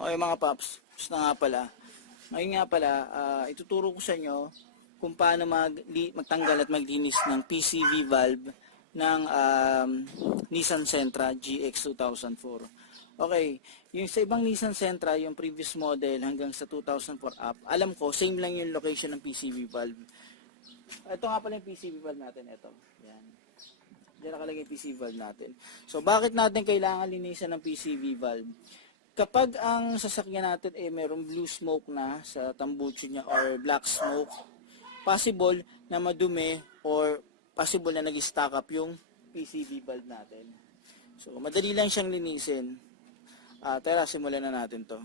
Okay mga paps, gusto nga pala. Ngayon nga pala, ituturo ko sa inyo kung paano magtanggal at maglinis ng PCV valve ng Nissan Sentra GX 2004. Okay, yung sa ibang Nissan Sentra, yung previous model hanggang sa 2004 up, alam ko, same lang yung location ng PCV valve. Ito nga pala yung PCV valve natin, ito. Yan. Diyan nakalagay yung PCV valve natin. So, bakit natin kailangan linisan ng PCV valve? Kapag ang sasakyan natin mayroong blue smoke na sa tambucho niya or black smoke, possible na madumi or possible na nag-stack up yung PCV valve natin. So, madali lang siyang linisin. Tara, simulan na natin to.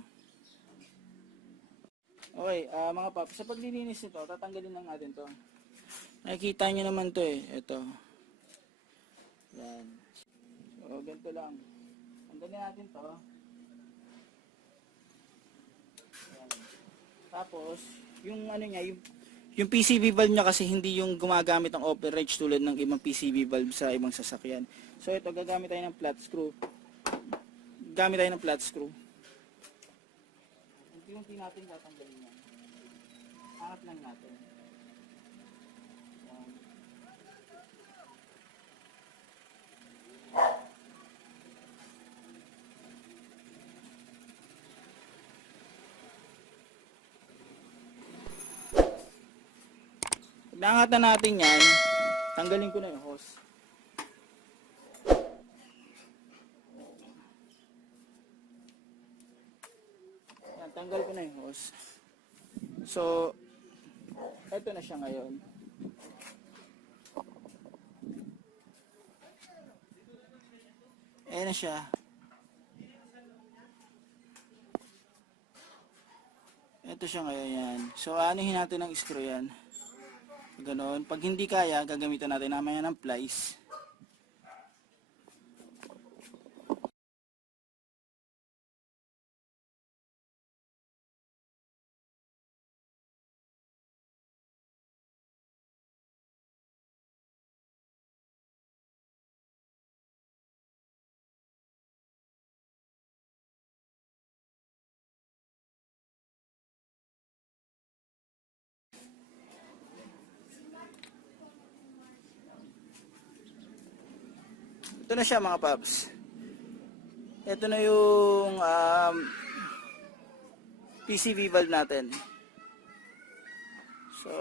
Okay, mga paps, sa paglilinis nito, tatanggalin lang natin to. Nakikita nyo naman to ito. Yan. So, ganito lang. Tanggalin natin to. Yan. Tapos, yung ano niya, yung PCV valve niya kasi hindi yung gumagamit ng overage tulad ng ibang PCV valve sa ibang sasakyan. So, ito, gagamit tayo ng flat screw. Gamit tayo ng flat screw. Unti-unti natin tatanggalin yan. Angat lang natin. Yan. Pag naangat na natin yan, tanggalin ko na yung hose. Yan, tanggal ko na yung hose. So, eto na siya ngayon. Ayan na siya. Ito siya ngayon yan. So, anuhin natin ng screw yan. Ganon. Pag hindi kaya, gagamitan natin namaya ng plies. Ito na siya mga paps. Ito na yung PCV valve natin. So,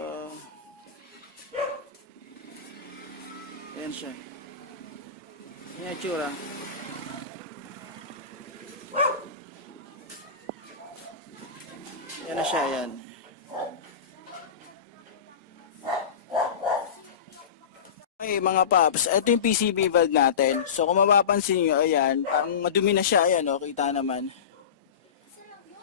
ayan siya. Ayan yung tsura. Ayan na siya, ayan. Okay mga paps, ito yung PCV valve natin. So kung mapapansin nyo, ayan, parang madumi na siya, ayan o, kita naman.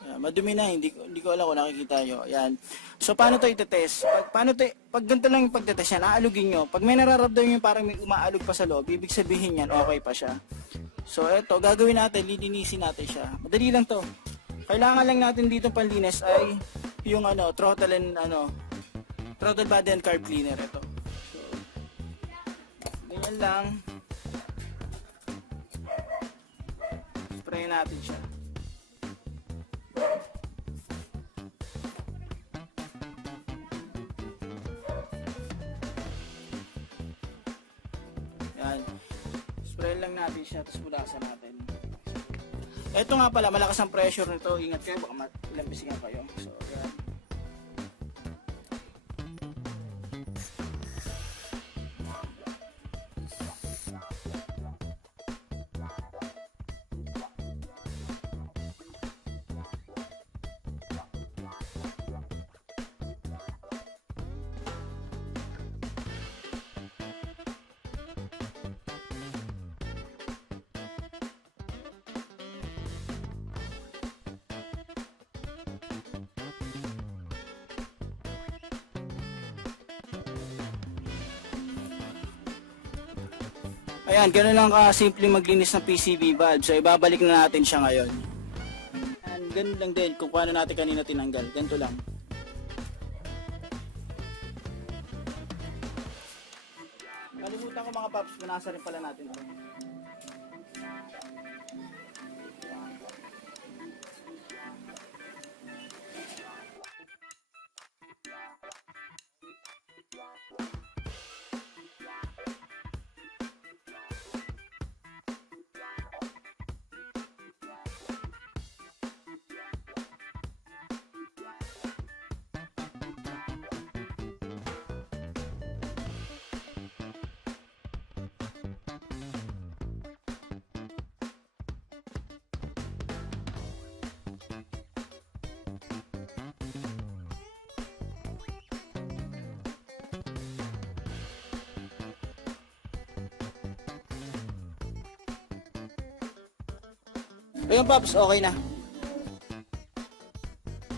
Ayan, madumi na, hindi ko alam kung nakikita nyo. Ayan. So paano to itetest? Pag ganito lang yung pagtetest yan, aalugin nyo. Pag may nararamdaman yung parang may umaalog pa sa loob, ibig sabihin yan, okay pa siya. So eto, gagawin natin, lilinisin natin siya. Madali lang to. Kailangan lang natin dito panlinis ay yung throttle body and carb cleaner ito. Ganyan lang. Spray natin siya. Yan. Spray lang natin siya, tapos bulasan natin. Ito nga pala, malakas ang pressure nito. Ingat kayo, baka ilambisigan kayo. So, yan. Ayan, ganoon lang ka-simple maglinis ng PCV valve. So, ibabalik na natin siya ngayon. And ganun lang din kung paano natin kanina tinanggal. Ganito lang. Kalimutan ko mga paps, pinasa rin pala natin ito. Ayun Paps, okay na.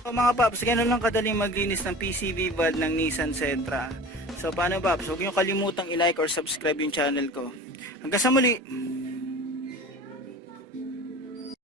So mga Paps, ganun lang kadaling maglinis ng PCV valve ng Nissan Sentra. So paano Paps, huwag nyo kalimutang i-like or subscribe yung channel ko. Hanggang sa muli!